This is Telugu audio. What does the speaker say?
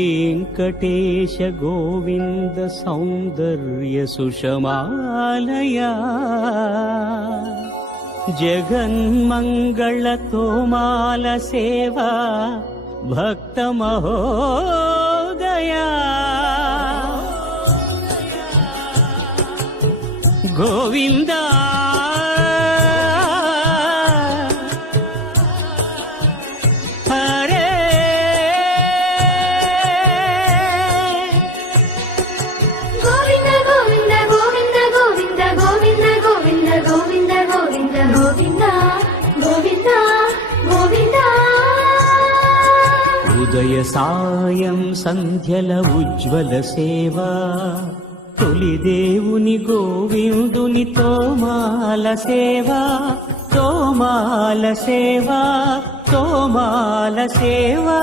श्रीवेङ्कटेश गोविन्द सौन्दर्य सुषमालया जगन्मङ्गल तोमाल सेवा भक्त महोदया गोविन्दा ఉదయ సాయం సంధ్యల ఉజ్వల సేవా తొలి దేవుని గోవిందుని తోమాల సేవా తోమాల సేవా తోమాల సేవా